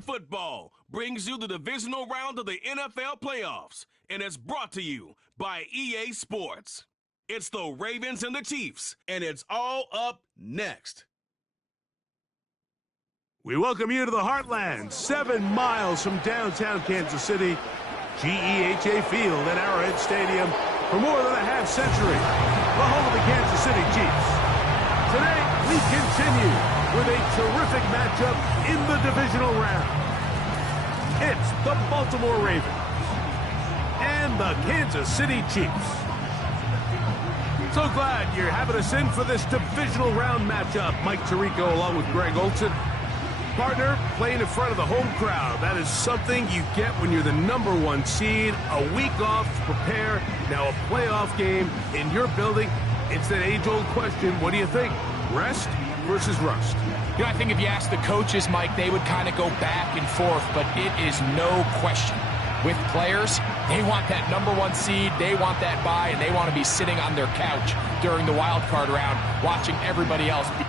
American football brings you the divisional round of the NFL playoffs, and it's brought to you by EA Sports. It's the Ravens and the Chiefs, and it's all up next. We welcome you to the Heartland, 7 miles from downtown Kansas City, GEHA Field at Arrowhead Stadium for more than a half-century, the home of the Kansas City Chiefs. Today, we continue with a terrific matchup in the divisional round. It's the Baltimore Ravens and the Kansas City Chiefs. So glad you're having us in for this divisional round matchup. Mike Tirico along with Greg Olson. Partner, playing in front of the home crowd. That is something you get when you're the #1 seed. A week off to prepare. Now a playoff game in your building. It's that age-old question. What do you think? Rest versus rust? You know, I think if you ask the coaches, Mike, they would kind of go back and forth, but it is no question. With players, they want that #1 seed, they want that bye, and they want to be sitting on their couch during the wild card round watching everybody else be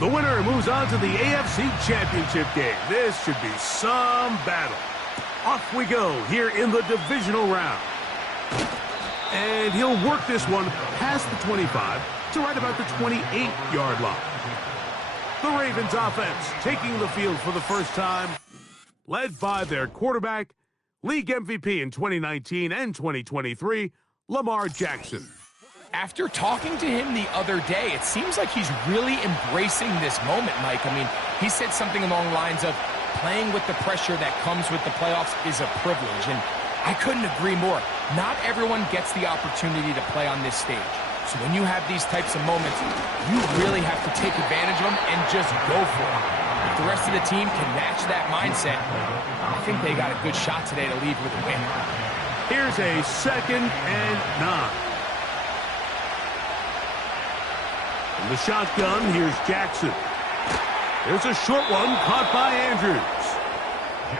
The winner moves on to the AFC Championship game. This should be some battle. Off we go here in the divisional round. And he'll work this one past the 25 to right about the 28-yard line. The Ravens offense taking the field for the first time, led by their quarterback, league MVP in 2019 and 2023, Lamar Jackson. After talking to him the other day, it seems like he's really embracing this moment, Mike. I mean, he said something along the lines of playing with the pressure that comes with the playoffs is a privilege, and I couldn't agree more. Not everyone gets the opportunity to play on this stage. So when you have these types of moments, you really have to take advantage of them and just go for it. If the rest of the team can match that mindset, I think they got a good shot today to leave with a win. Here's a 2nd and 9. In the shotgun, here's Jackson. There's a short one caught by Andrews.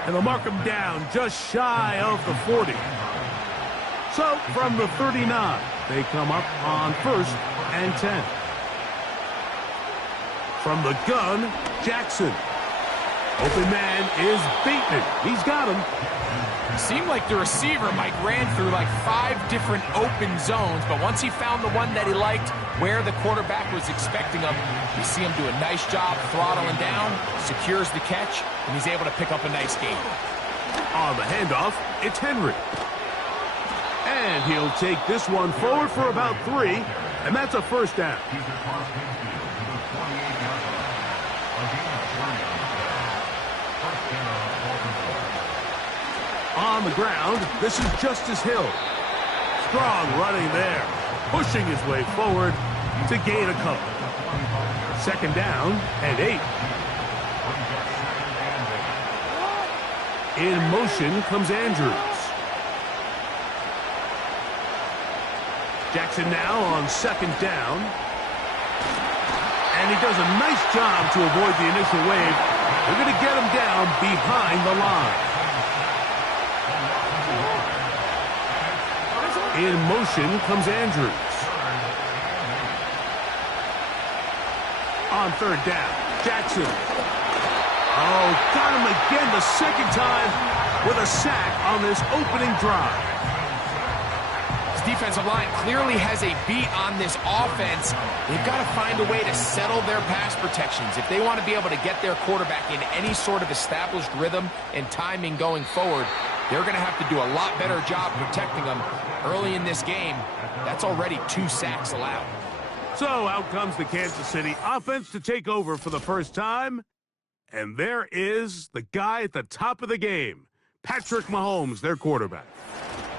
And they'll mark him down just shy of the 40. So from the 39, they come up on 1st and 10. From the gun, Jackson. Open man is Bateman. He's got him. Seemed like the receiver, Mike, ran through like 5 different open zones, but once he found the one that he liked, where the quarterback was expecting him, you see him do a nice job throttling down, secures the catch, and he's able to pick up a nice gain. On the handoff, it's Henry. And he'll take this one forward for about 3, and that's a first down. On the ground, this is Justice Hill. Strong running there, pushing his way forward to gain a couple. 2nd down and 8. In motion comes Andrews. Jackson now on 2nd down. And he does a nice job to avoid the initial wave. They're going to get him down behind the line. In motion comes Andrews. On 3rd down, Jackson. Oh, got him again the 2nd time with a sack on this opening drive. His defensive line clearly has a beat on this offense. They've got to find a way to settle their pass protections. If they want to be able to get their quarterback in any sort of established rhythm and timing going forward, They're going to have to do a lot better job protecting him early in this game. That's already 2 sacks allowed. So out comes the Kansas City offense to take over for the first time. And there is the guy at the top of the game, Patrick Mahomes, their quarterback.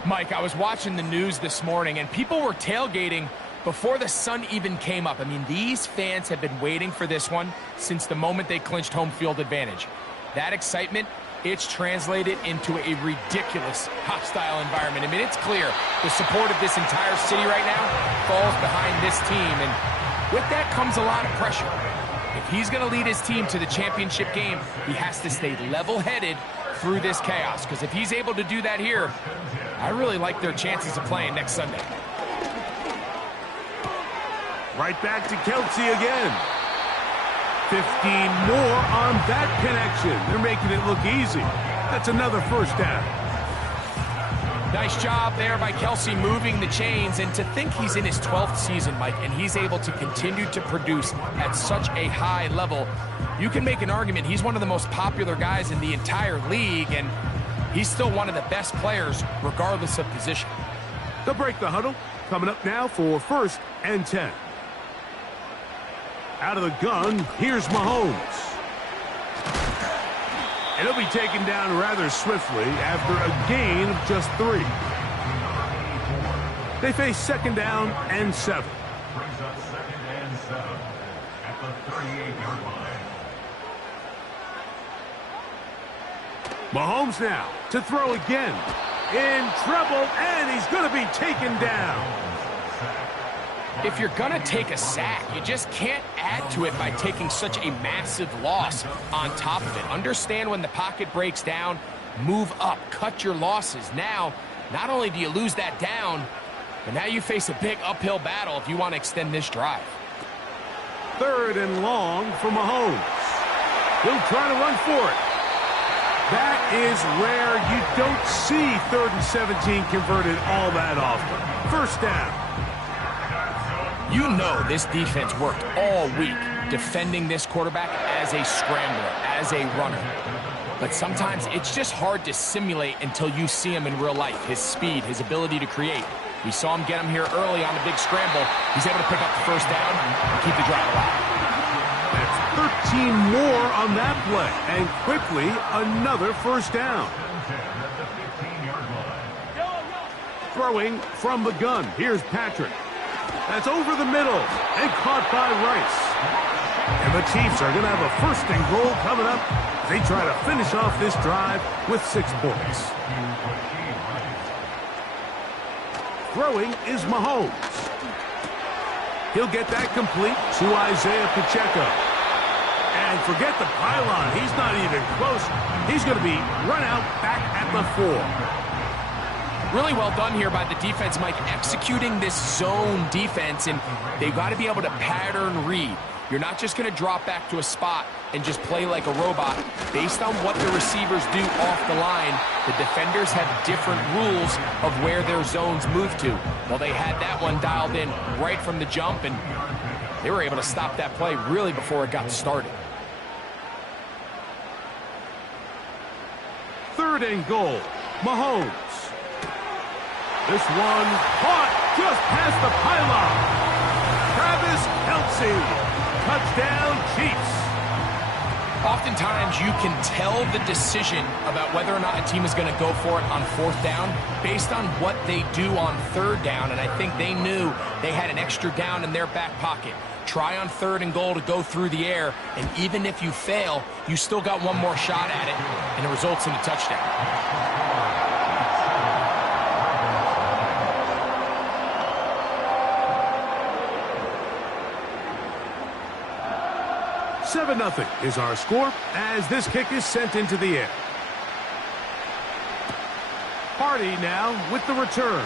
Mike, I was watching the news this morning, and people were tailgating before the sun even came up. I mean, these fans have been waiting for this one since the moment they clinched home field advantage. That excitement, it's translated into a ridiculous hostile environment. I mean, it's clear the support of this entire city right now falls behind this team, and with that comes a lot of pressure. If he's going to lead his team to the championship game, he has to stay level-headed through this chaos, because if he's able to do that here, I really like their chances of playing next Sunday. Right back to Kelce again. 15 more on that connection. They're making it look easy. That's another first down. Nice job there by Kelce moving the chains, and to think he's in his 12th season, Mike, and he's able to continue to produce at such a high level. You can make an argument he's one of the most popular guys in the entire league, and he's still one of the best players regardless of position. They'll break the huddle. Coming up now for 1st and 10. Out of the gun, here's Mahomes. And he'll be taken down rather swiftly after a gain of just 3. They face 2nd down and 7. Brings up 2nd and 7 at the 38-yard line. Mahomes now to throw again. In trouble, and he's going to be taken down. If you're going to take a sack, you just can't add to it by taking such a massive loss on top of it. Understand when the pocket breaks down, move up, cut your losses. Now, not only do you lose that down, but now you face a big uphill battle if you want to extend this drive. 3rd and long for Mahomes. He'll try to run for it. That is rare. You don't see 3rd and 17 converted all that often. 1st down. You know this defense worked all week defending this quarterback as a scrambler, as a runner. But sometimes it's just hard to simulate until you see him in real life. His speed, his ability to create. We saw him get him here early on the big scramble. He's able to pick up the 1st down and keep the drive alive. That's 13 more on that play. And quickly, another 1st down. Throwing from the gun. Here's Patrick. That's over the middle and caught by Rice. And the Chiefs are going to have a 1st and goal coming up as they try to finish off this drive with 6 points. Throwing is Mahomes. He'll get that complete to Isaiah Pacheco. And forget the pylon. He's not even close. He's going to be run out back at the 4. Really well done here by the defense, Mike, executing this zone defense, and they've got to be able to pattern read. You're not just going to drop back to a spot and just play like a robot. Based on what the receivers do off the line, the defenders have different rules of where their zones move to. Well, they had that one dialed in right from the jump, and they were able to stop that play really before it got started. 3rd and goal. Mahomes. This one caught just past the pylon. Travis Kelce. Touchdown, Chiefs. Oftentimes, you can tell the decision about whether or not a team is going to go for it on 4th down based on what they do on 3rd down, and I think they knew they had an extra down in their back pocket. Try on 3rd and goal to go through the air, and even if you fail, you still got one more shot at it, and it results in a touchdown. 7-0 is our score as this kick is sent into the air. Hardy now with the return.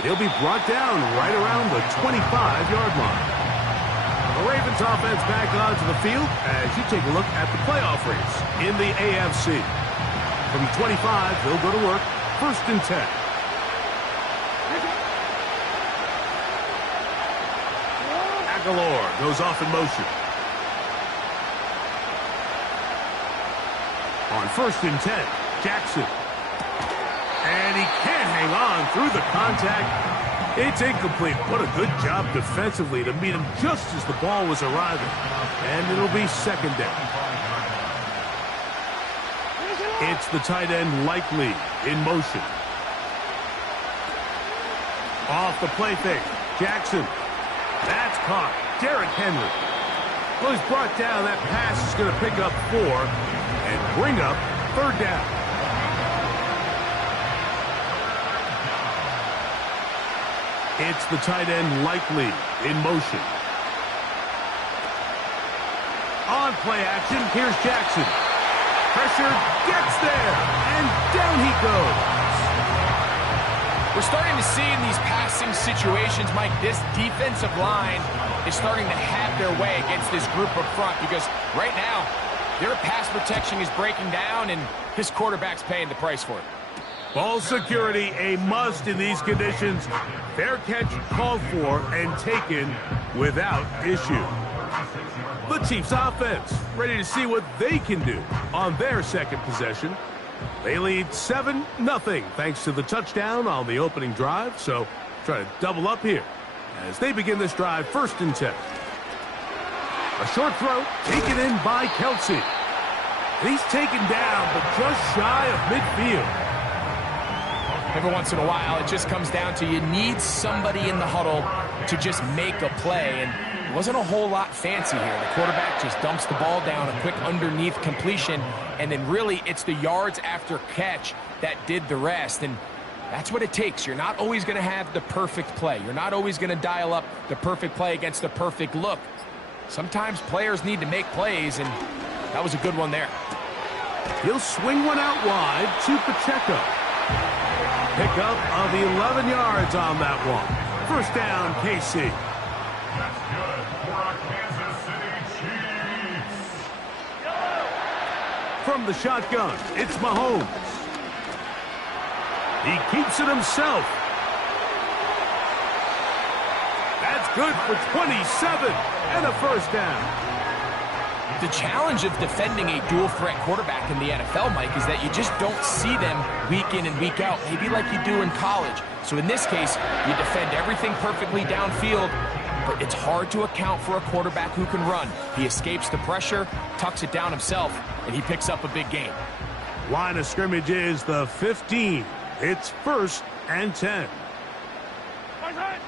And he'll be brought down right around the 25-yard line. The Ravens offense back onto the field as you take a look at the playoff race in the AFC. From the 25, they'll go to work. 1st and 10. Aguilar goes off in motion. On 1st and 10, Jackson. And he can't hang on through the contact. It's incomplete. What a good job defensively to meet him just as the ball was arriving. And it'll be second down. It's the tight end Likely in motion. Off the play fake. Jackson. That's caught. Derrick Henry. Well, he's brought down. That pass is going to pick up 4 and bring up third down. It's the tight end Likely in motion. On play action, here's Jackson. Pressure gets there, and down he goes. We're starting to see in these passing situations, Mike, this defensive line is starting to have their way against this group up front because right now, their pass protection is breaking down, and this quarterback's paying the price for it. Ball security, a must in these conditions. Fair catch called for and taken without issue. The Chiefs offense ready to see what they can do on their second possession. They lead 7-0 thanks to the touchdown on the opening drive, so try to double up here as they begin this drive 1st and 10. A short throw taken in by Kelsey. He's taken down but just shy of midfield. Every once in a while, it just comes down to you need somebody in the huddle to just make a play, and it wasn't a whole lot fancy here. The quarterback just dumps the ball down, a quick underneath completion, and then really it's the yards after catch that did the rest, and that's what it takes. You're not always going to have the perfect play. You're not always going to dial up the perfect play against the perfect look. Sometimes players need to make plays, and that was a good one there. He'll swing one out wide to Pacheco. Pickup of 11 yards on that one. First down, KC. That's good for our Kansas City Chiefs. From the shotgun, it's Mahomes. He keeps it himself. That's good for 27 and a first down. The challenge of defending a dual-threat quarterback in the NFL, Mike, is that you just don't see them week in and week out, maybe like you do in college. So in this case, you defend everything perfectly downfield, but it's hard to account for a quarterback who can run. He escapes the pressure, tucks it down himself, and he picks up a big gain. Line of scrimmage is the 15. It's 1st and 10.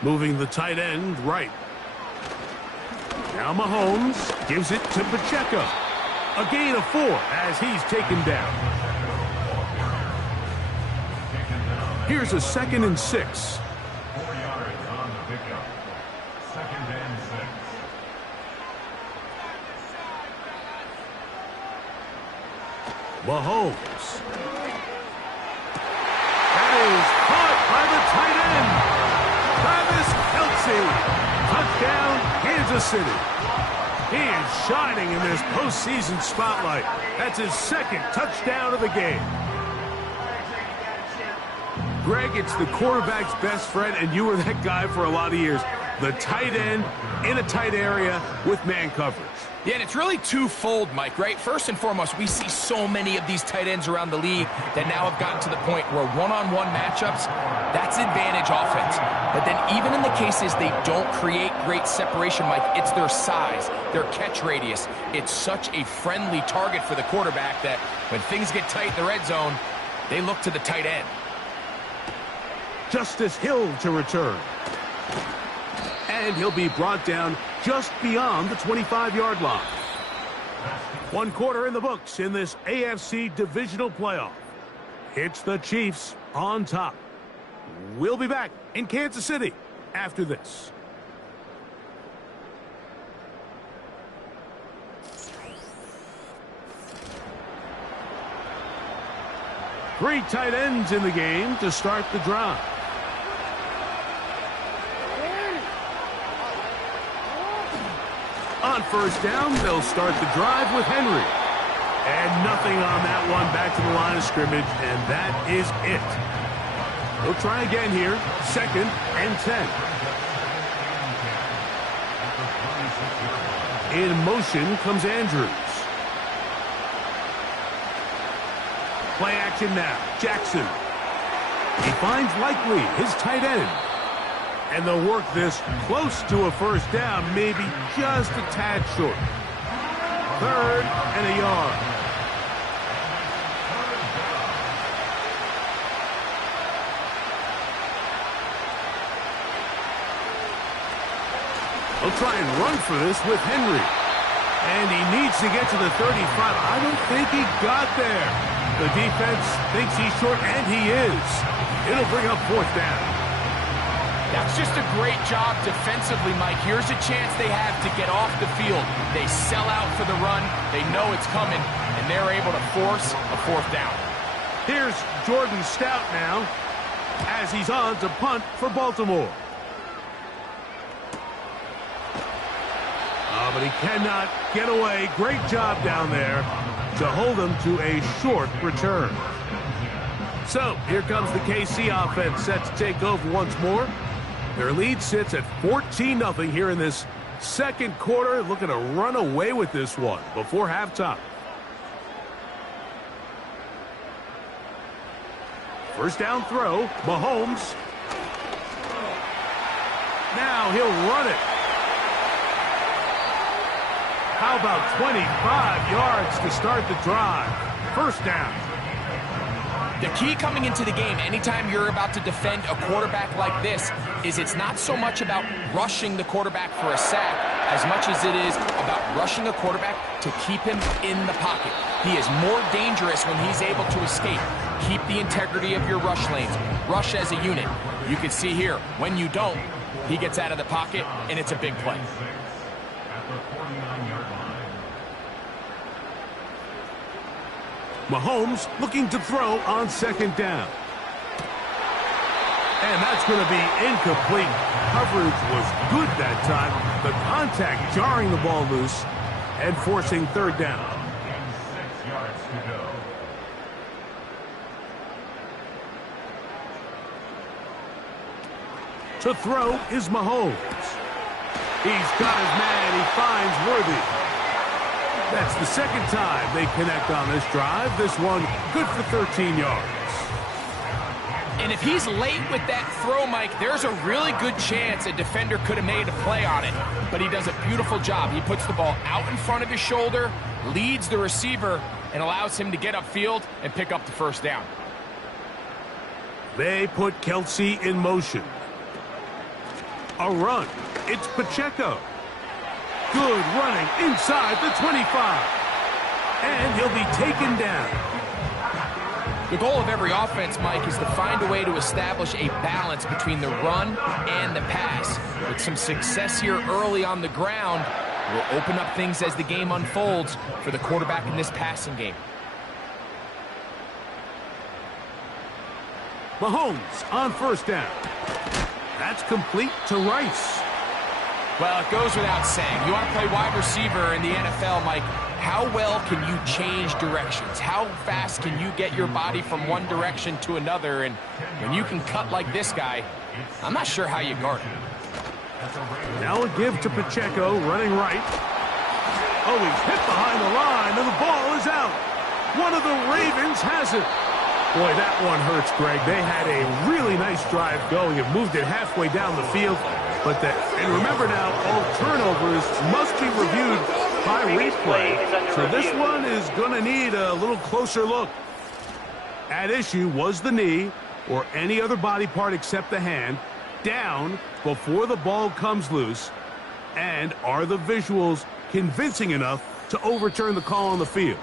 Moving the tight end right. Now Mahomes gives it to Pacheco. A gain of 4 as he's taken down. Here's a 2nd and 6. 4 yards on the pickup. 2nd and 6. Mahomes. That is caught by the tight end. Travis Kelce. Touchdown, Kansas City. He is shining in this postseason spotlight. That's his 2nd touchdown of the game. Greg, it's the quarterback's best friend, and you were that guy for a lot of years. The tight end in a tight area with man coverage. Yeah, and it's really twofold, Mike, right? First and foremost, we see so many of these tight ends around the league that now have gotten to the point where one-on-one matchups, that's advantage offense. But then even in the cases they don't create great separation, Mike, it's their size, their catch radius. It's such a friendly target for the quarterback that when things get tight in the red zone, they look to the tight end. Justice Hill to return. And he'll be brought down just beyond the 25-yard line. 1 quarter in the books in this AFC divisional playoff. It's the Chiefs on top. We'll be back in Kansas City after this. Three tight ends in the game to start the drive. On first down, they'll start the drive with Henry. And nothing on that one, back to the line of scrimmage, and that is it. They'll try again here, 2nd and 10. In motion comes Andrews. Play action now. Jackson. He finds Likely, his tight end. And they'll work this close to a first down, maybe just a tad short. 3rd and a yard. They'll try and run for this with Henry. And he needs to get to the 35. I don't think he got there. The defense thinks he's short, and he is. It'll bring up 4th down. That's just a great job defensively, Mike. Here's a chance they have to get off the field. They sell out for the run. They know it's coming, and they're able to force a 4th down. Here's Jordan Stout now as he's on to punt for Baltimore. But he cannot get away. Great job down there to hold him to a short return. So here comes the KC offense set to take over once more. Their lead sits at 14-0 here in this second quarter. Looking to run away with this one before halftime. First down throw. Mahomes. Now he'll run it. How about 25 yards to start the drive? First down. The key coming into the game, anytime you're about to defend a quarterback like this, is it's not so much about rushing the quarterback for a sack as much as it is about rushing a quarterback to keep him in the pocket. He is more dangerous when he's able to escape. Keep the integrity of your rush lanes. Rush as a unit. You can see here, when you don't, he gets out of the pocket, and it's a big play. Mahomes looking to throw on 2nd down. And that's going to be incomplete. Coverage was good that time. The contact jarring the ball loose and forcing 3rd down. 6 yards to go. To throw is Mahomes. He's got his man. He finds Worthy. That's the 2nd time they connect on this drive. This one good for 13 yards. And if he's late with that throw, Mike, there's a really good chance a defender could have made a play on it. But he does a beautiful job. He puts the ball out in front of his shoulder, leads the receiver, and allows him to get upfield and pick up the 1st down. They put Kelsey in motion. A run. It's Pacheco. Good running inside the 25. And he'll be taken down. The goal of every offense, Mike, is to find a way to establish a balance between the run and the pass. With some success here early on the ground, will open up things as the game unfolds for the quarterback in this passing game. Mahomes on 1st down. That's complete to Rice. Well, it goes without saying. You want to play wide receiver in the NFL, Mike, how well can you change directions? How fast can you get your body from one direction to another? And when you can cut like this guy, I'm not sure how you guard him. Now a give to Pacheco, running right. Oh, he's hit behind the line, and the ball is out. One of the Ravens has it. Boy, that one hurts, Greg. They had a really nice drive going. It moved it halfway down the field. And remember now, all turnovers must be reviewed by replay. So this one is going to need a little closer look. At issue was the knee, or any other body part except the hand, down before the ball comes loose. And are the visuals convincing enough to overturn the call on the field?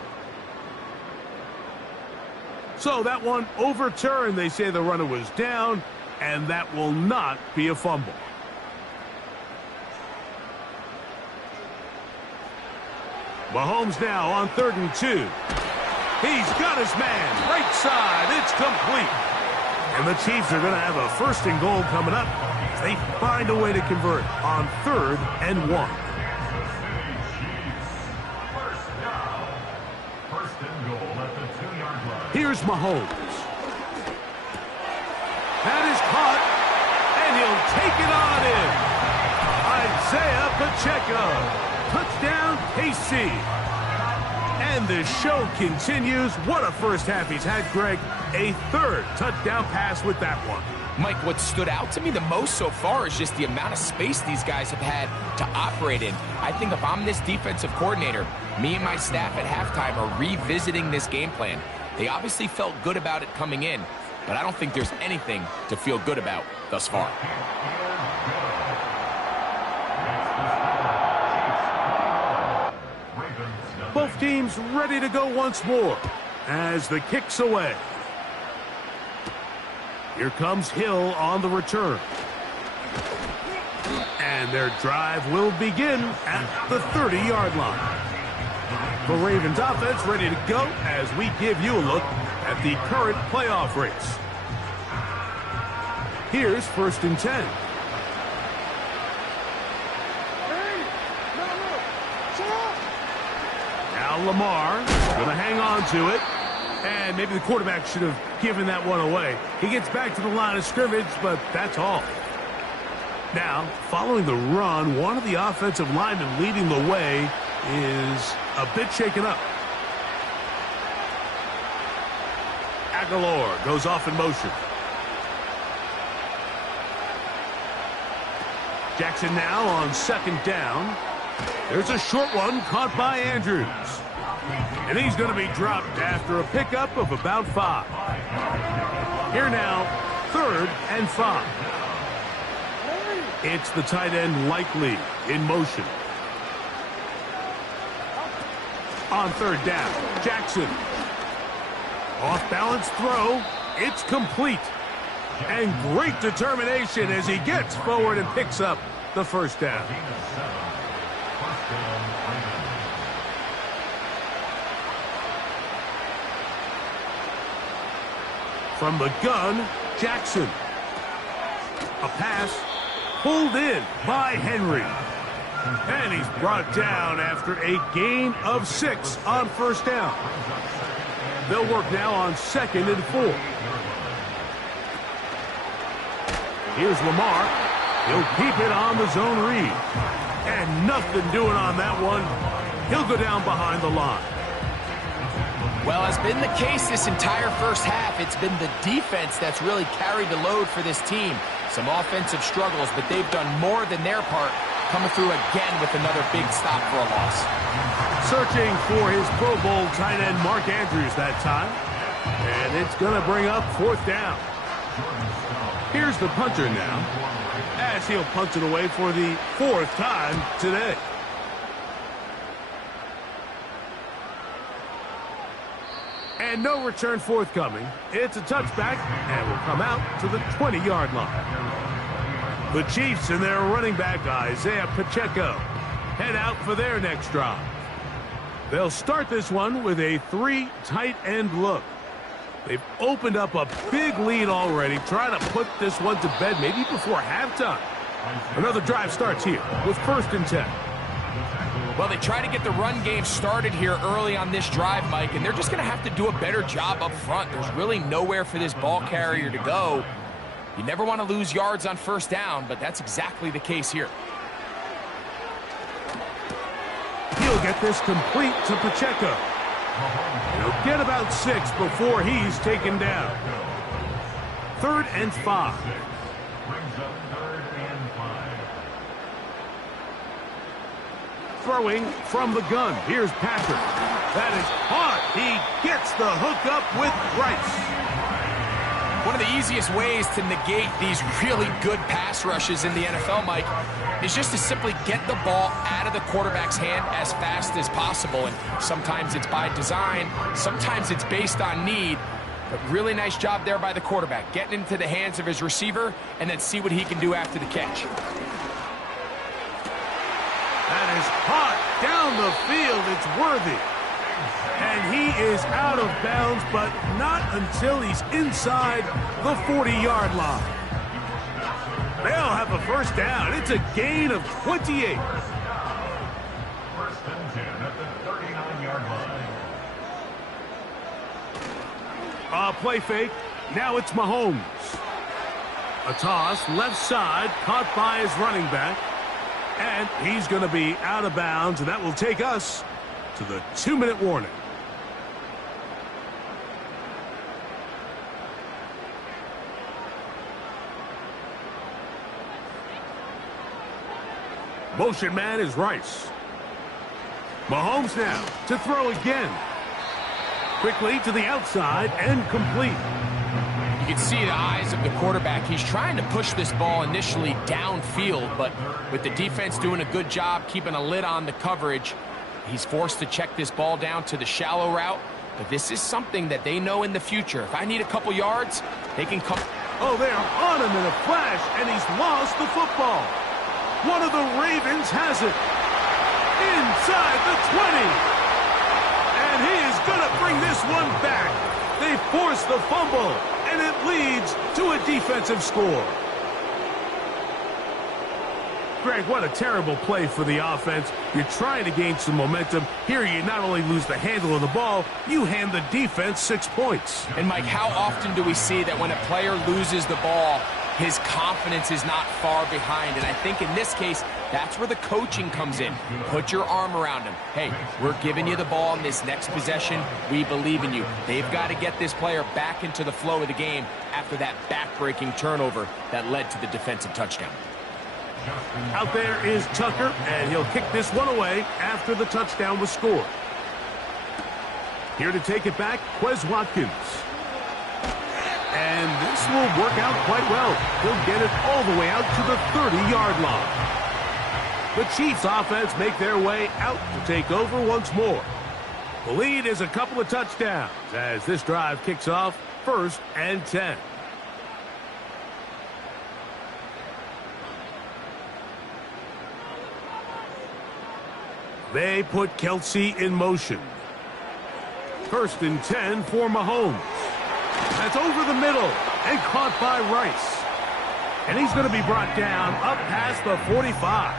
So that one overturned. They say the runner was down, and that will not be a fumble. Mahomes now on 3rd and 2. He's got his man. Right side. It's complete. And the Chiefs are going to have a 1st and goal coming up as they find a way to convert on 3rd and 1. Here's Mahomes. That is caught, and he'll take it on in. Isaiah Pacheco. Touchdown, KC. And And the show continues. What a first half he's had, Greg. A third touchdown pass with that one. Mike, what stood out to me the most so far is just the amount of space these guys have had to operate in. I think if I'm this defensive coordinator, me and my staff at halftime are revisiting this game plan. They obviously felt good about it coming in, but I don't think there's anything to feel good about thus far. Both teams ready to go once more as the kick's away. Here comes Hill on the return. And their drive will begin at the 30-yard line. The Ravens offense ready to go as we give you a look at the current playoff race. Here's 1st and 10. Now Lamar going to hang on to it. And maybe the quarterback should have given that one away. He gets back to the line of scrimmage, but that's all. Now, following the run, one of the offensive linemen leading the way is a bit shaken up. Aguilar goes off in motion. Jackson now on 2nd down. There's a short one caught by Andrews. And he's going to be dropped after a pickup of about 5. Here now, 3rd and 5. It's the tight end Likely in motion. On 3rd down, Jackson. Off-balance throw. It's complete. And great determination as he gets forward and picks up the 1st down. From the gun, Jackson. A pass pulled in by Henry. And he's brought down after a gain of 6 on 1st down. They'll work now on 2nd and 4. Here's Lamar. He'll keep it on the zone read. And nothing doing on that one. He'll go down behind the line. Well, as been the case this entire first half, it's been the defense that's really carried the load for this team. Some offensive struggles, but they've done more than their part, coming through again with another big stop for a loss. Searching for his Pro Bowl tight end Mark Andrews that time. And it's going to bring up 4th down. Here's the punter now, as he'll punt it away for the 4th time today. And no return forthcoming. It's a touchback and will come out to the 20-yard line. The Chiefs and their running back Isaiah Pacheco head out for their next drive. They'll start this one with a 3 tight end look. They've opened up a big lead already, trying to put this one to bed maybe before halftime. Another drive starts here with 1st and 10. Well, they try to get the run game started here early on this drive, Mike, and they're just going to have to do a better job up front. There's really nowhere for this ball carrier to go. You never want to lose yards on 1st down, but that's exactly the case here. He'll get this complete to Pacheco. He'll get about 6 before he's taken down. 3rd and 5. Throwing from the gun. Here's Patrick. That is hard. He gets the hook up with Price. One of the easiest ways to negate these really good pass rushes in the NFL, Mike, is just to simply get the ball out of the quarterback's hand as fast as possible. And sometimes it's by design, sometimes it's based on need. But really nice job there by the quarterback, getting into the hands of his receiver and then see what he can do after the catch. That is hot down the field. It's Worthy. And he is out of bounds, but not until he's inside the 40-yard line. They'll have a 1st down. It's a gain of 28. 1st and 10 at the 39-yard line. Play fake. Now it's Mahomes. A toss, left side, caught by his running back. And he's going to be out of bounds, and that will take us to the 2-minute warning. Motion man is Rice. Mahomes now to throw again. Quickly to the outside and complete. You can see the eyes of the quarterback. He's trying to push this ball initially downfield, but with the defense doing a good job keeping a lid on the coverage, he's forced to check this ball down to the shallow route. But this is something that they know in the future. If I need a couple yards, they can come. Oh, they are on him in a flash, and he's lost the football. One of the Ravens has it. Inside the 20. And he is going to bring this one back. They force the fumble, and it leads to a defensive score. Greg, what a terrible play for the offense. You're trying to gain some momentum. Here you not only lose the handle of the ball, you hand the defense 6 points. And Mike, how often do we see that when a player loses the ball, his confidence is not far behind? And I think in this case, that's where the coaching comes in. Put your arm around him. Hey, we're giving you the ball in this next possession. We believe in you. They've got to get this player back into the flow of the game after that back-breaking turnover that led to the defensive touchdown. Out there is Tucker, and he'll kick this one away after the touchdown was scored. Here to take it back, Quez Watkins. And this will work out quite well. He'll get it all the way out to the 30-yard line. The Chiefs offense make their way out to take over once more. The lead is a couple of touchdowns as this drive kicks off 1st and 10. They put Kelsey in motion. 1st and 10 for Mahomes. That's over the middle and caught by Rice. And he's going to be brought down up past the 45.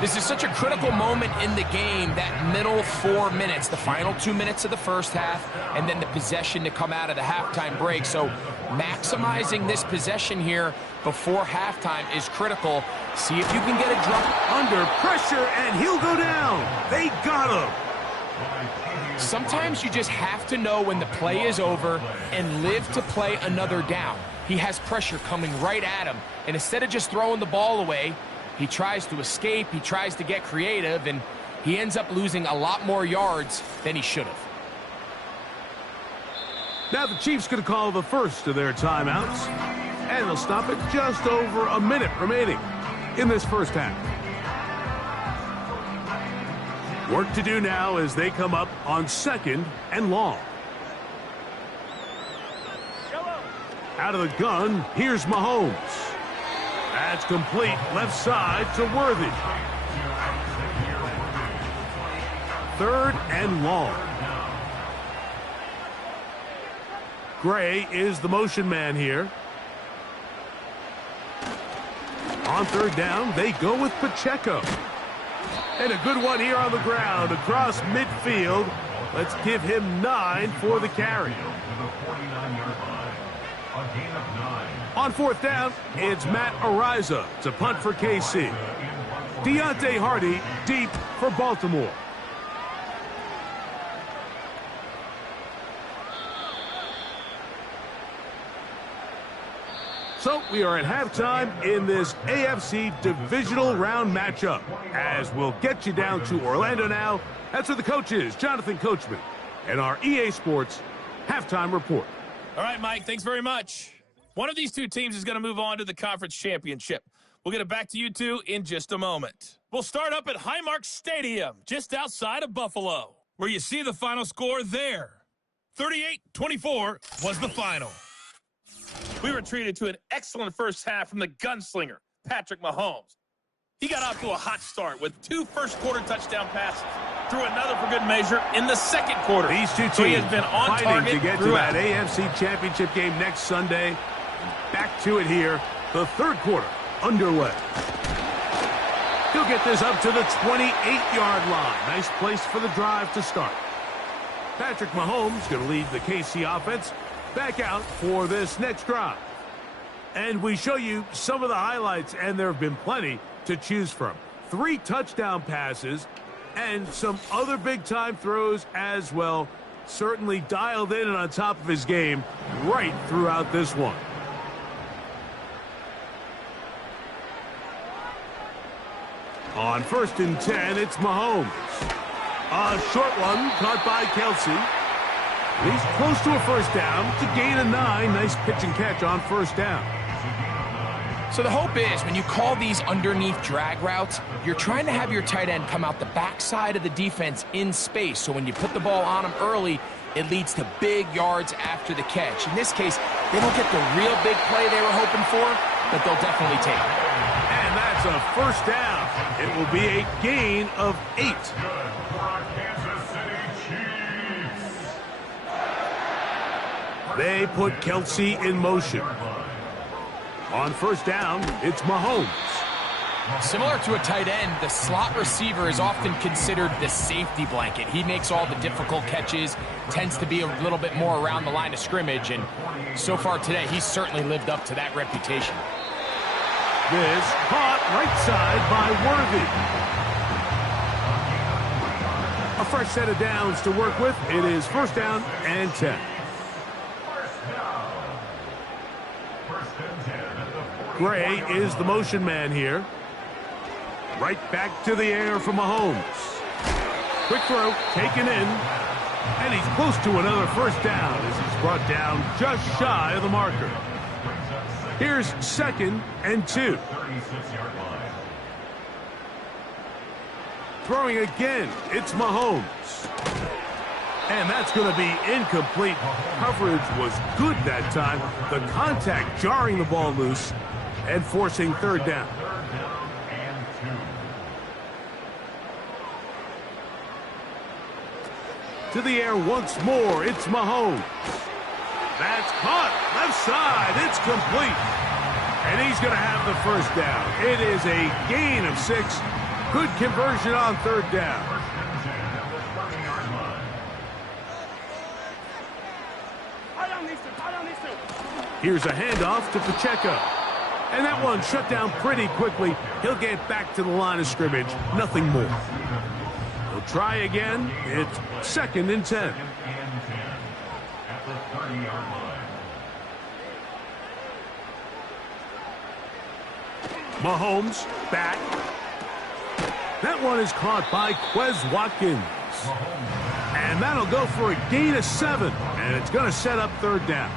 This is such a critical moment in the game, that middle 4 minutes, the final 2 minutes of the first half, and then the possession to come out of the halftime break. So maximizing this possession here before halftime is critical. See if you can get a drop. Under pressure, and he'll go down. They got him. Sometimes you just have to know when the play is over and live to play another down. He has pressure coming right at him, and instead of just throwing the ball away, he tries to escape, he tries to get creative, and he ends up losing a lot more yards than he should have. Now the Chiefs going to call the first of their timeouts, and they'll stop it just over a minute remaining in this first half. Work to do now as they come up on 2nd and long. Out of the gun, here's Mahomes. That's complete left side to Worthy. 3rd and long. Gray is the motion man here. On 3rd down, they go with Pacheco. And a good one here on the ground across midfield. Let's give him 9 for the carry. On 4th down, it's Matt Araiza to punt for KC. Deontay Hardy deep for Baltimore. So we are at halftime in this AFC divisional round matchup. As we'll get you down to Orlando now. That's where the coach is, Jonathan Coachman, and our EA Sports halftime report. All right, Mike, thanks very much. One of these two teams is going to move on to the conference championship. We'll get it back to you two in just a moment. We'll start up at Highmark Stadium, just outside of Buffalo, where you see the final score there. 38-24 was the final. We were treated to an excellent first half from the gunslinger, Patrick Mahomes. He got off to a hot start with 2 first-quarter touchdown passes, threw another for good measure in the 2nd quarter. These two teams so he has been on fighting target to get throughout. to that AFC Championship game next Sunday. Back to it here, the 3rd quarter underway. He'll get this up to the 28-yard line. Nice place for the drive to start. Patrick Mahomes going to lead the KC offense back out for this next drive. And we show you some of the highlights, and there have been plenty to choose from. 3 touchdown passes and some other big-time throws as well. Certainly dialed in and on top of his game right throughout this one. On 1st and 10, it's Mahomes. A short one caught by Kelce. He's close to a first down. It's a gain of 9. Nice pitch and catch on first down. So the hope is when you call these underneath drag routes, you're trying to have your tight end come out the backside of the defense in space. So when you put the ball on him early, it leads to big yards after the catch. In this case, they don't get the real big play they were hoping for, but they'll definitely take it. And that's a first down. It will be a gain of 8. They put Kelce in motion. On first down, it's Mahomes. Similar to a tight end, the slot receiver is often considered the safety blanket. He makes all the difficult catches, tends to be a little bit more around the line of scrimmage, and so far today, he's certainly lived up to that reputation. This caught right side by Worthy. A fresh set of downs to work with. It is first down and 10. Gray is the motion man here. Right back to the air for Mahomes. Quick throw, taken in. And he's close to another first down as he's brought down just shy of the marker. Here's 2nd and 2. Throwing again, it's Mahomes. And that's going to be incomplete. Coverage was good that time. The contact jarring the ball loose and forcing third down. To the air once more, it's Mahomes. That's caught, left side, it's complete. And he's going to have the first down. It is a gain of 6. Good conversion on third down. Here's a handoff to Pacheco. And that one shut down pretty quickly. He'll get back to the line of scrimmage. Nothing more. He'll try again. It's 2nd and 10. Mahomes back. That one is caught by Quez Watkins. And that'll go for a gain of 7. And it's going to set up third down.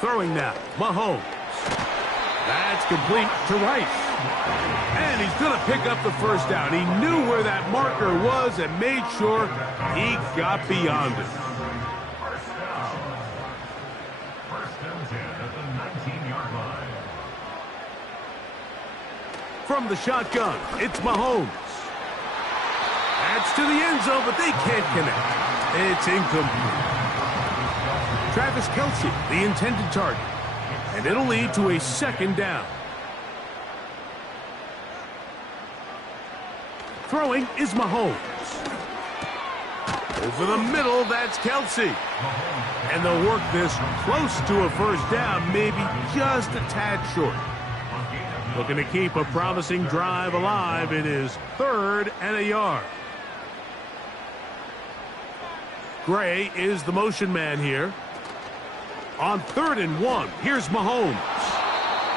Throwing now, Mahomes. That's complete to Rice. And he's going to pick up the first down. He knew where that marker was and made sure he got beyond it. From the shotgun, it's Mahomes. That's to the end zone, but they can't connect. It's incomplete. Travis Kelce, the intended target. And it'll lead to a second down. Throwing is Mahomes. Over the middle, that's Kelce. And they'll work this close to a first down, maybe just a tad short. Looking to keep a promising drive alive. It is 3rd and a yard. Gray is the motion man here. On 3rd and 1, here's Mahomes.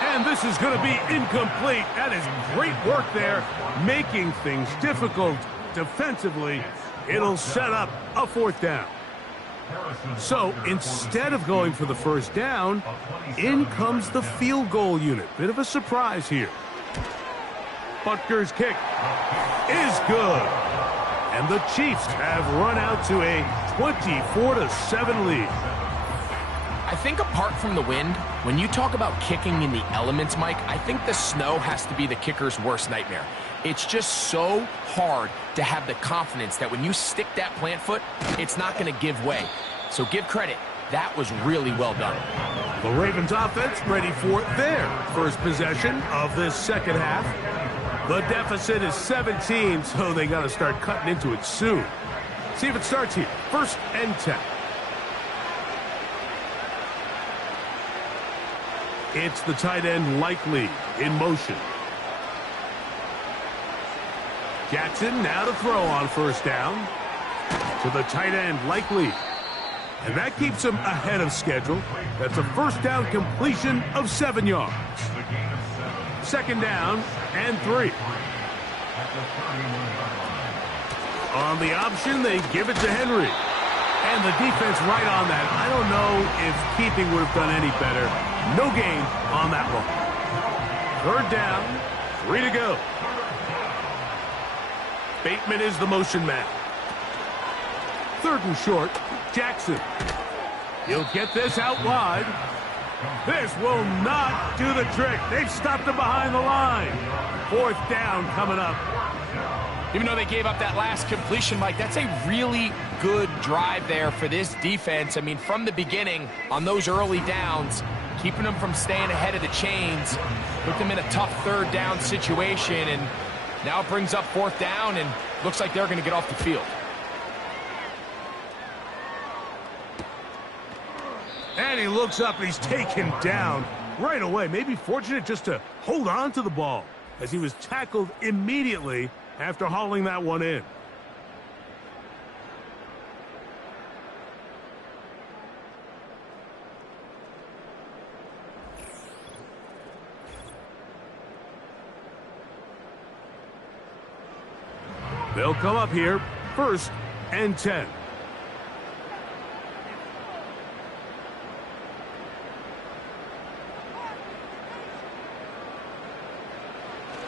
And this is going to be incomplete. That is great work there, making things difficult defensively. It'll set up a 4th down. So instead of going for the first down, in comes the field goal unit. Bit of a surprise here. Butker's kick is good. And the Chiefs have run out to a 24-7 lead. I think apart from the wind, when you talk about kicking in the elements, Mike, I think the snow has to be the kicker's worst nightmare. It's just so hard to have the confidence that when you stick that plant foot, it's not going to give way. So give credit. That was really well done. The Ravens offense ready for their first possession of this second half. The deficit is 17, so they got to start cutting into it soon. See if it starts here. 1st and 10. It's the tight end Likely in motion. Jackson now to throw on first down. To the tight end Likely. And that keeps him ahead of schedule. That's a first down completion of 7 yards. Second down and 3. On the option, they give it to Henry. And the defense right on that. I don't know if keeping would have done any better. No gain on that one. Third down, 3 to go. Bateman is the motion man. Third and short, Jackson. He'll get this out wide. This will not do the trick. They've stopped him behind the line. Fourth down coming up. Even though they gave up that last completion, Mike, that's a really good drive there for this defense. I mean, from the beginning, on those early downs, keeping them from staying ahead of the chains, put them in a tough third down situation, and now it brings up fourth down, and looks like they're going to get off the field. And he looks up and he's taken down right away. Maybe fortunate just to hold on to the ball as he was tackled immediately after hauling that one in. They'll come up here, 1st and 10.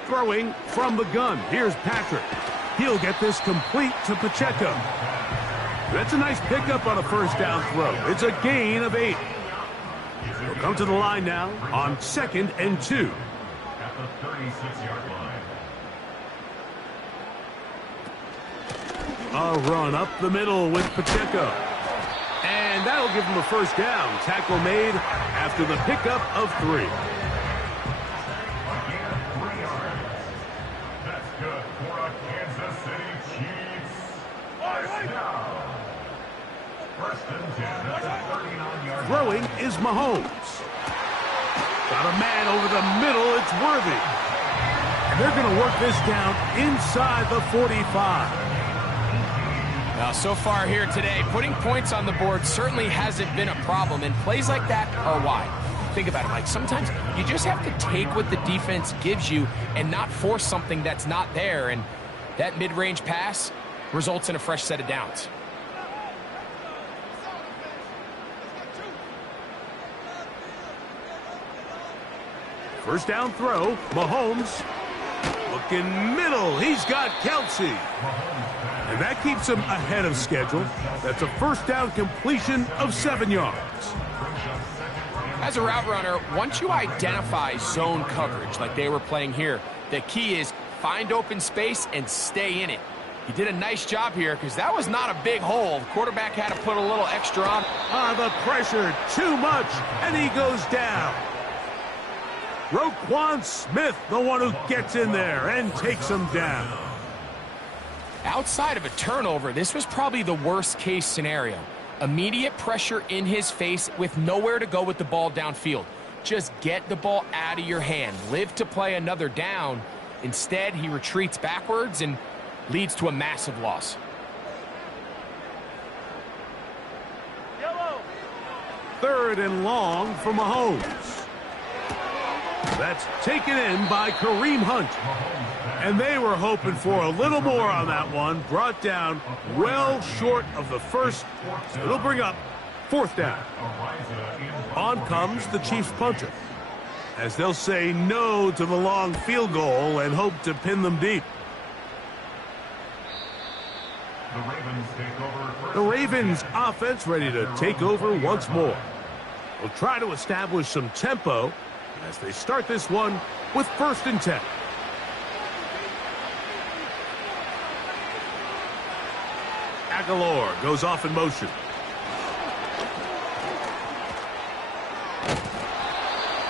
Throwing from the gun. Here's Patrick. He'll get this complete to Pacheco. That's a nice pickup on a first down throw. It's a gain of 8. He'll come to the line now on 2nd and 2. At the 36-yard line. A run up the middle with Pacheco. And that'll give him a first down. Tackle made after the pickup of 3. Throwing is Mahomes. Got a man over the middle. It's Worthy. And they're going to work this down inside the 45. Now, so far here today, putting points on the board certainly hasn't been a problem, and plays like that are why. Think about it, Mike. Sometimes you just have to take what the defense gives you and not force something that's not there, and that mid-range pass results in a fresh set of downs. First down throw, Mahomes. Looking middle, he's got Kelsey. And that keeps him ahead of schedule. That's a first down completion of 7 yards. As a route runner, once you identify zone coverage like they were playing here, the key is find open space and stay in it. He did a nice job here because that was not a big hole. The quarterback had to put a little extra on. The pressure, too much, and he goes down. Roquan Smith, the one who gets in there and takes him down. Outside of a turnover, this was probably the worst-case scenario. Immediate pressure in his face with nowhere to go with the ball downfield. Just get the ball out of your hand. Live to play another down. Instead, he retreats backwards and leads to a massive loss. Third and long for Mahomes. That's taken in by Kareem Hunt. And they were hoping for a little more on that one. Brought down well short of the first. So it'll bring up 4th down. On comes the Chiefs punter, as they'll say no to the long field goal and hope to pin them deep. The Ravens offense ready to take over once more. Will try to establish some tempo as they start this one with 1st and 10. Aguilar goes off in motion.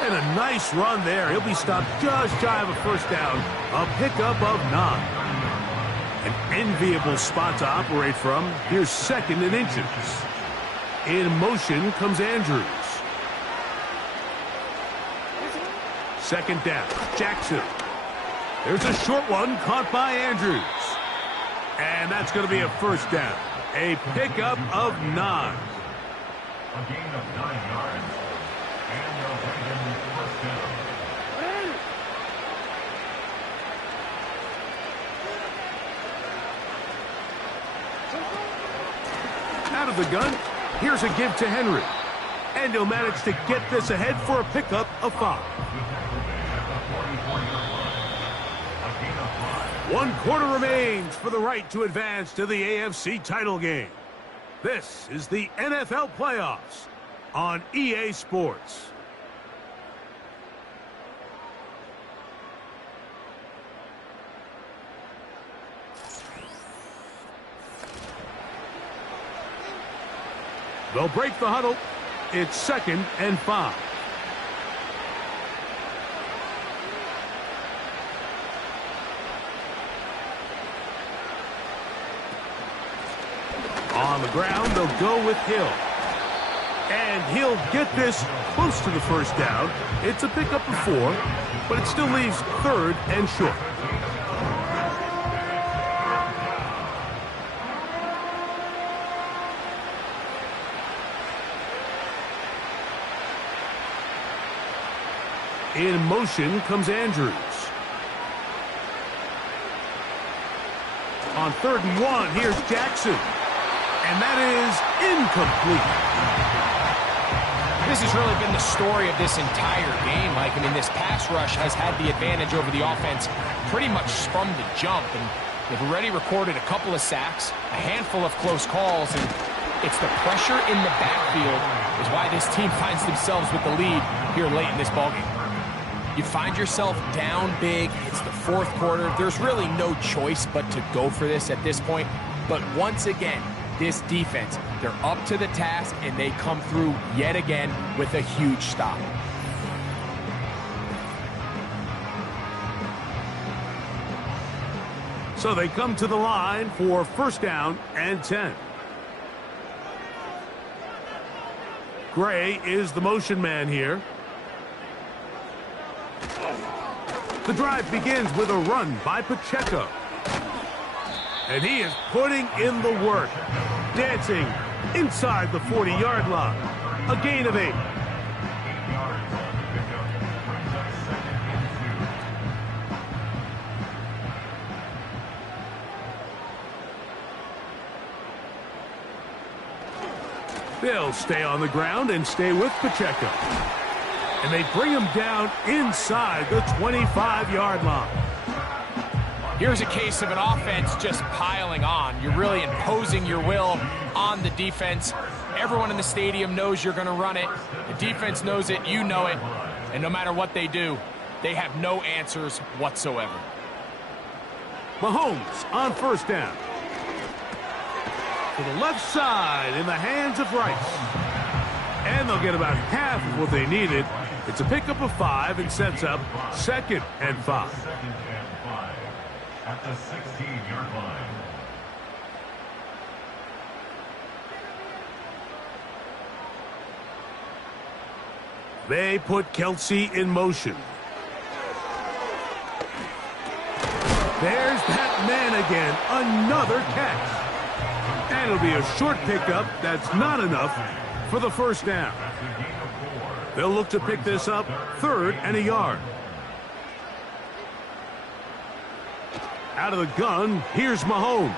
And a nice run there. He'll be stopped just shy of a first down. A pickup of 9. An enviable spot to operate from. Here's 2nd and inches. In motion comes Andrews. 2nd down, Jackson. There's a short one caught by Andrews. And that's going to be a first down. A pickup of 9. A gain of 9 yards. And the Ravens first down. Out of the gun, here's a give to Henry. And he'll manage to get this ahead for a pickup of 5. 1 quarter remains for the right to advance to the AFC title game. This is the NFL playoffs on EA Sports. They'll break the huddle. It's 2nd and 5. On the ground, they'll go with Hill. And he'll get this close to the first down. It's a pickup of 4, but it still leaves 3rd and short. In motion comes Andrews. On 3rd and 1, here's Jackson. And that is incomplete. This has really been the story of this entire game, Mike. I mean, this pass rush has had the advantage over the offense pretty much from the jump. And they've already recorded a couple of sacks, a handful of close calls, and it's the pressure in the backfield is why this team finds themselves with the lead here late in this ballgame. You find yourself down big. It's the 4th quarter. There's really no choice but to go for this at this point. But once again, this defense, they're up to the task, and they come through yet again with a huge stop. So they come to the line for 1st down and 10. Gray is the motion man here. The drive begins with a run by Pacheco. And he is putting in the work. Dancing inside the 40-yard line. A gain of 8. They'll stay on the ground and stay with Pacheco. And they bring him down inside the 25-yard line. Here's a case of an offense just piling on. You're really imposing your will on the defense. Everyone in the stadium knows you're going to run it. The defense knows it. You know it. And no matter what they do, they have no answers whatsoever. Mahomes on 1st down. To the left side in the hands of Rice. And they'll get about half of what they needed. It's a pickup of 5 and sets up 2nd and 5. At the 16-yard line. They put Kelsey in motion. There's that man again. Another catch. And it'll be a short pickup. That's not enough for the 1st down. They'll look to pick this up 3rd and a yard. Out of the gun, here's Mahomes.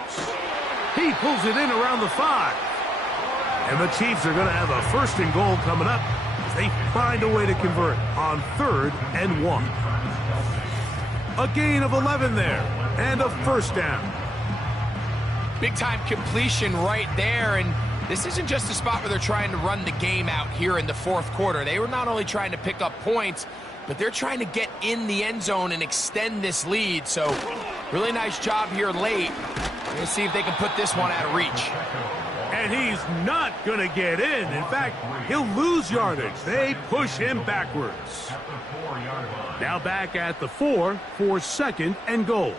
He pulls it in around the 5. And the Chiefs are going to have a 1st and goal coming up as they find a way to convert on 3rd and 1. A gain of 11 there and a 1st down. Big-time completion right there, and this isn't just a spot where they're trying to run the game out here in the 4th quarter. They were not only trying to pick up points, but they're trying to get in the end zone and extend this lead. So really nice job here late. We'll see if they can put this one out of reach. And he's not going to get in. In fact, he'll lose yardage. They push him backwards. Now back at the 4 for 2nd and goal.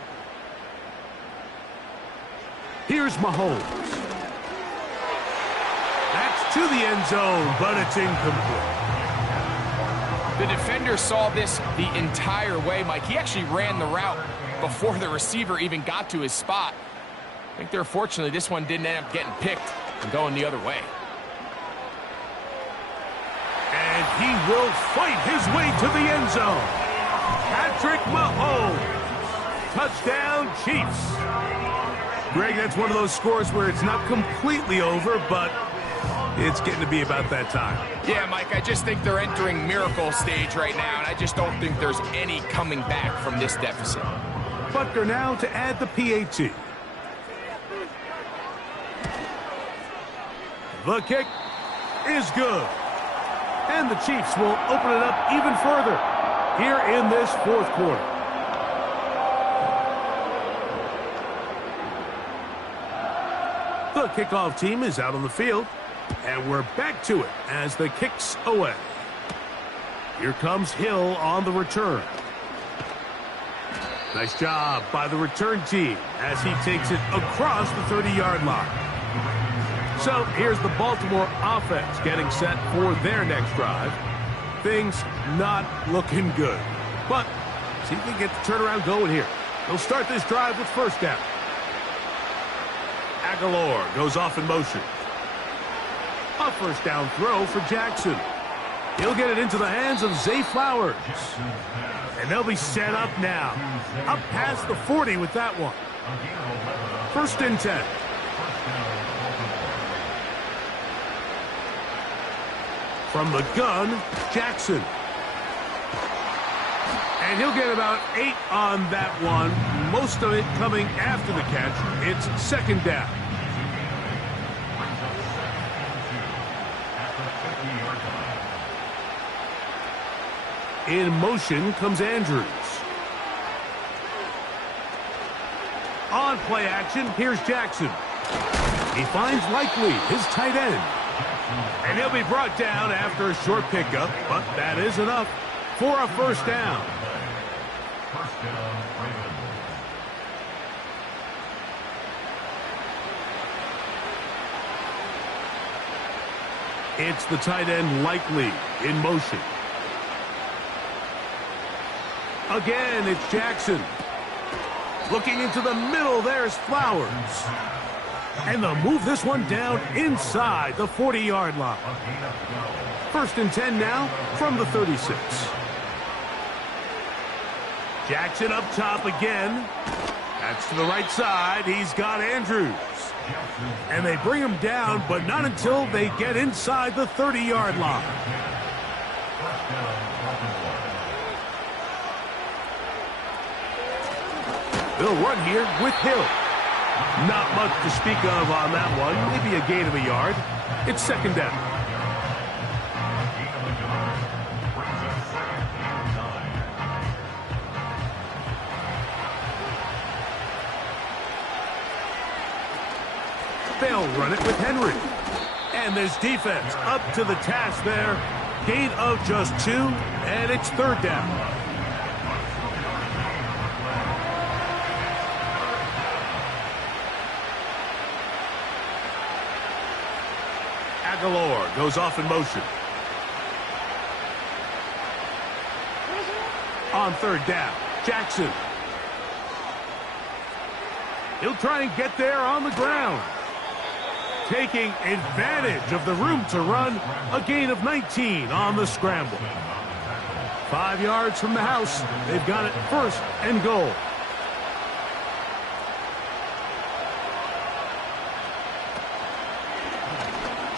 Here's Mahomes. That's to the end zone, but it's incomplete. The defender saw this the entire way, Mike. He actually ran the route before the receiver even got to his spot. I think they're fortunately this one didn't end up getting picked and going the other way. He will fight his way to the end zone. Patrick Mahomes. Touchdown, Chiefs. Greg, that's one of those scores where it's not completely over, but it's getting to be about that time. Yeah, Mike, I just think they're entering miracle stage right now, and I just don't think there's any coming back from this deficit. Butker now to add the PAT. The kick is good. And the Chiefs will open it up even further here in this fourth quarter. The kickoff team is out on the field, and we're back to it as the kick's away. Here comes Hill on the return. Nice job by the return team as he takes it across the 30-yard line. So here's the Baltimore offense getting set for their next drive. Things not looking good. But see if they can get the turnaround going here. They'll start this drive with first down. Aguilar goes off in motion. A first down throw for Jackson. He'll get it into the hands of Zay Flowers. And they'll be set up now. Up past the 40 with that one. First and 10. From the gun, Jackson. And he'll get about 8 on that one. Most of it coming after the catch. It's second down. In motion comes Andrews. On play action, here's Jackson. He finds Likely, his tight end. And he'll be brought down after a short pickup, but that is enough for a first down. It's the tight end Likely in motion. Again, it's Jackson. Looking into the middle, there's Flowers. And they'll move this one down inside the 40-yard line. First and 10 now from the 36. Jackson up top again. That's to the right side. He's got Andrews. And they bring him down, but not until they get inside the 30-yard line. They'll run here with Hill. Not much to speak of on that one. Maybe a gain of a yard. It's second down. They'll run it with Henry. And this defense up to the task there. Gain of just 2, and it's third down. Aguilar goes off in motion. On third down, Jackson. He'll try and get there on the ground. Taking advantage of the room to run, a gain of 19 on the scramble. 5 yards from the house. They've got it first and goal.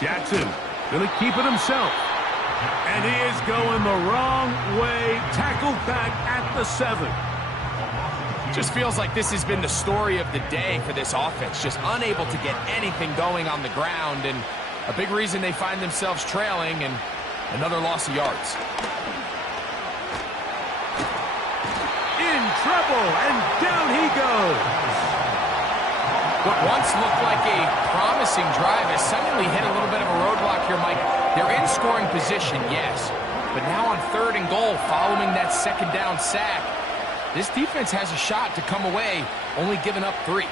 Jackson going to keep it himself. And he is going the wrong way. Tackled back at the 7. Just feels like this has been the story of the day for this offense. Just unable to get anything going on the ground. And a big reason they find themselves trailing and another loss of yards. In trouble, and down he goes. What once looked like a promising drive has suddenly hit a little bit of a roadblock here, Mike. They're in scoring position, yes. But now on third and goal, following that second down sack, this defense has a shot to come away, only giving up 3.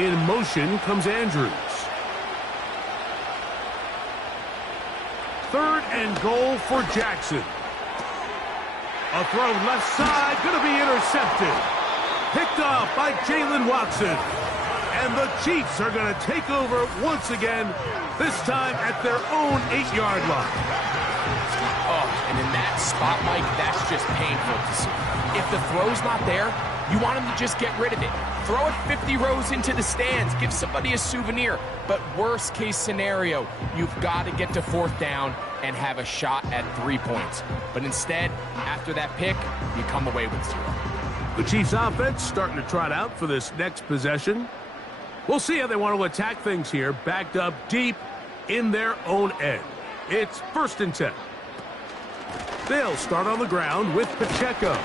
In motion comes Andrews. Third and goal for Jackson. A throw left side, going to be intercepted. Picked off by Jalen Watson. And the Chiefs are going to take over once again, this time at their own 8-yard line. Oh, and in that spot, Mike, that's just painful to see. If the throw's not there, you want him to just get rid of it. Throw it 50 rows into the stands. Give somebody a souvenir. But worst case scenario, you've got to get to 4th down and have a shot at 3 points. But instead, after that pick, you come away with 0. The Chiefs offense starting to trot out for this next possession. We'll see how they want to attack things here, backed up deep in their own end. It's 1st and 10. They'll start on the ground with Pacheco.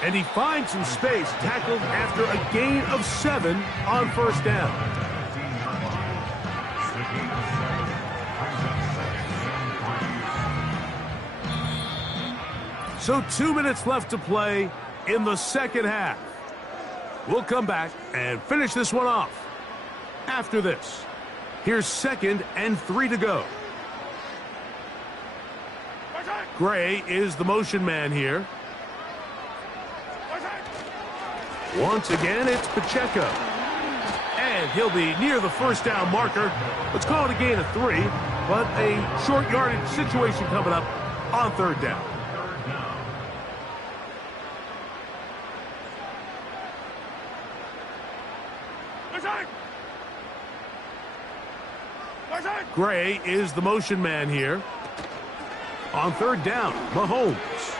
And he finds some space, tackled after a gain of 7 on 1st down. So 2 minutes left to play in the second half. We'll come back and finish this one off after this. Here's 2nd and 3 to go. Gray is the motion man here. Once again, it's Pacheco. And he'll be near the 1st down marker. Let's call it a gain of 3, but a short yardage situation coming up on 3rd down. Gray is the motion man here. On 3rd down, Mahomes.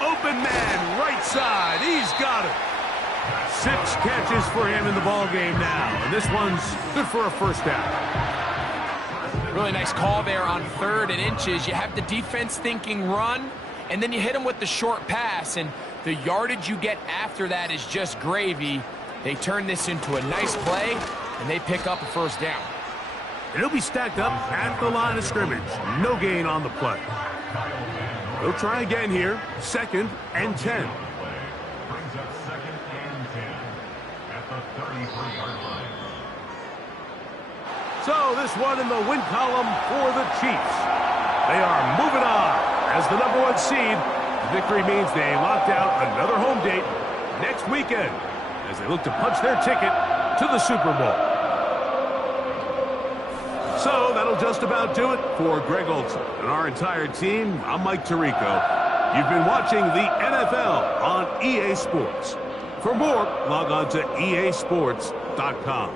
Open man, right side. He's got it. 6 catches for him in the ball game now. And this one's good for a 1st down. Really nice call there on 3rd and inches. You have the defense thinking run, and then you hit them with the short pass, and the yardage you get after that is just gravy. They turn this into a nice play, and they pick up a 1st down. It'll be stacked up at the line of scrimmage. No gain on the play. They'll try again here. 2nd and 10. Brings up 2nd and 10 at the 33-yard line. So this one in the win column for the Chiefs. They are moving on as the #1 seed. Victory means they locked out another home date next weekend as they look to punch their ticket to the Super Bowl. So that'll just about do it for Greg Olson and our entire team. I'm Mike Tirico. You've been watching the NFL on EA Sports. For more, log on to easports.com.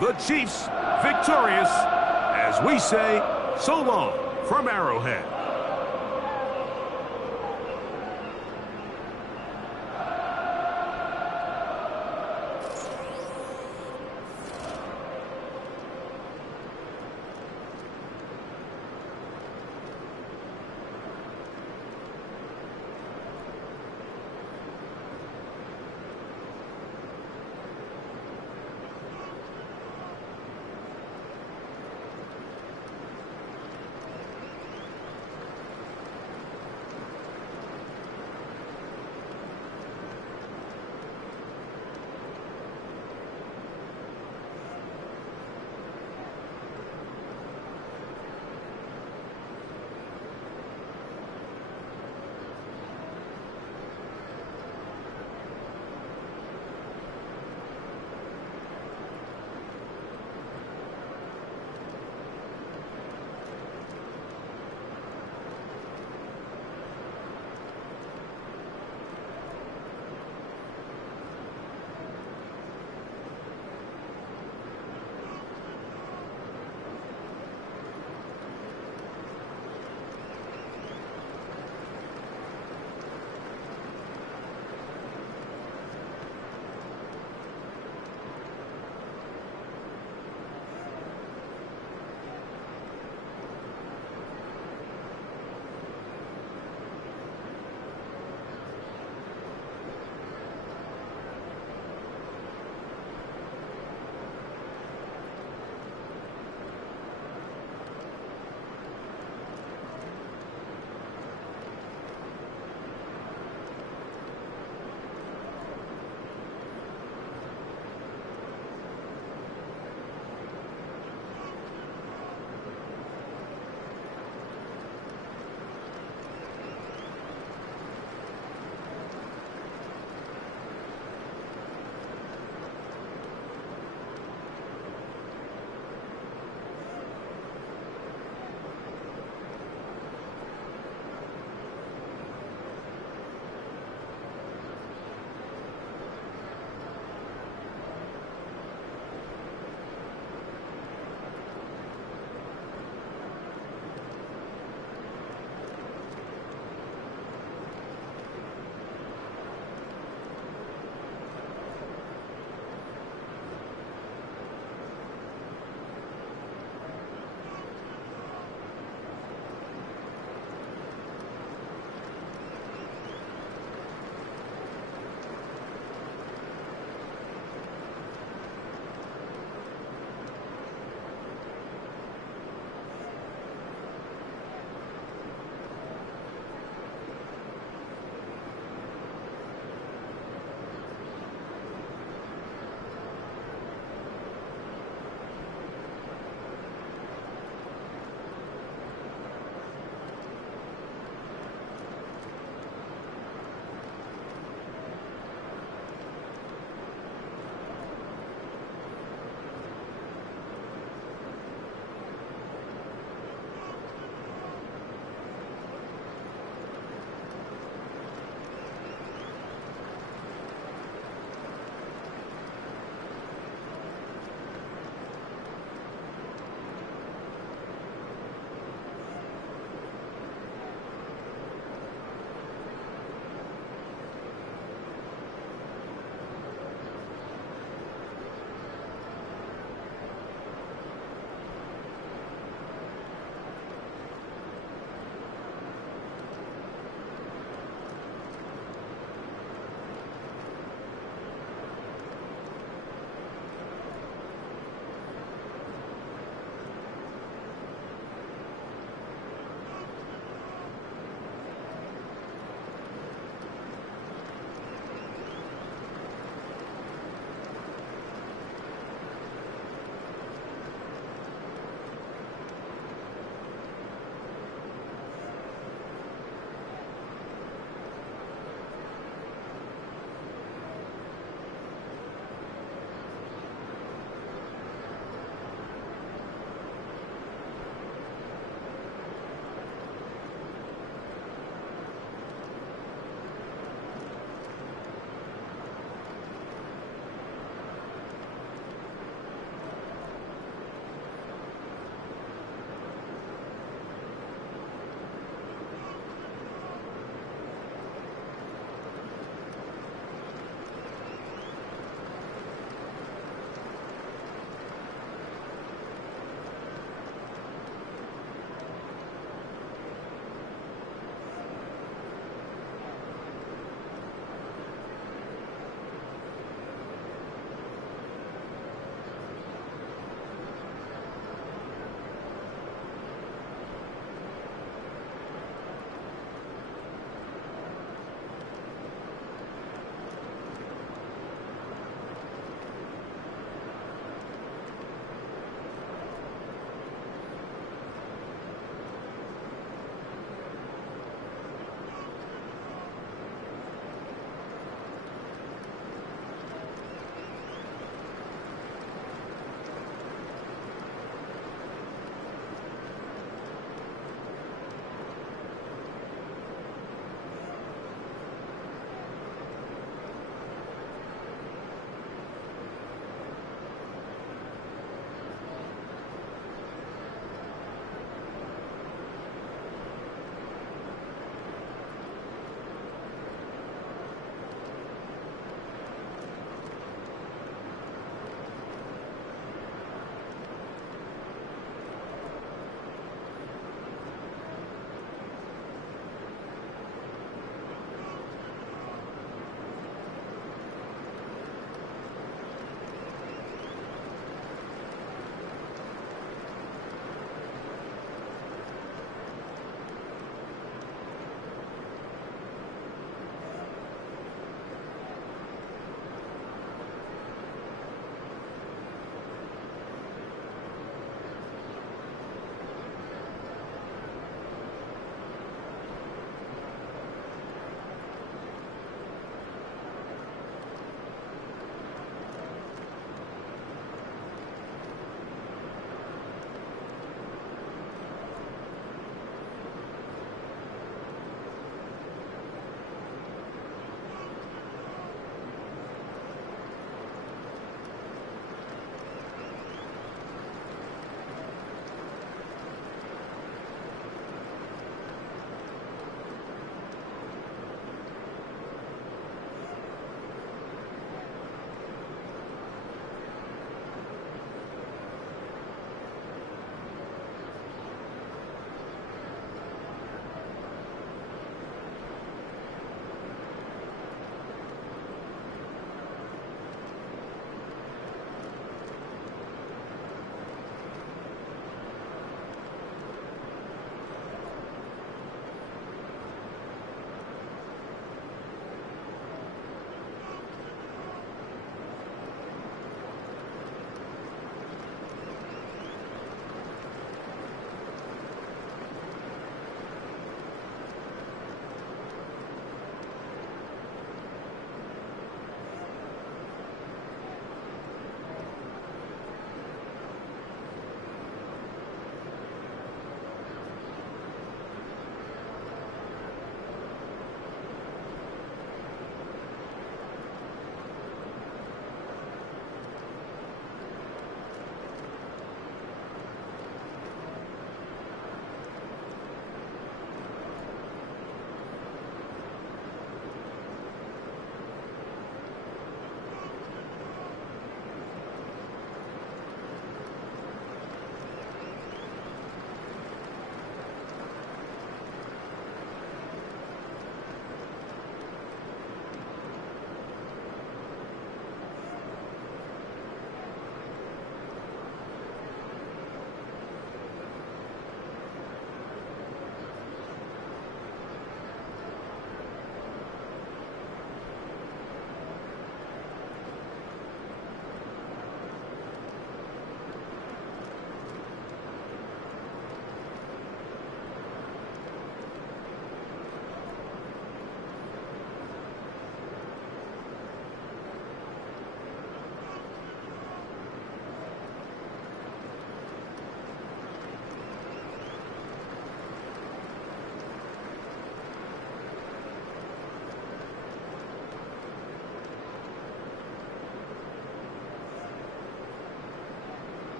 The Chiefs victorious as we say so long from Arrowhead.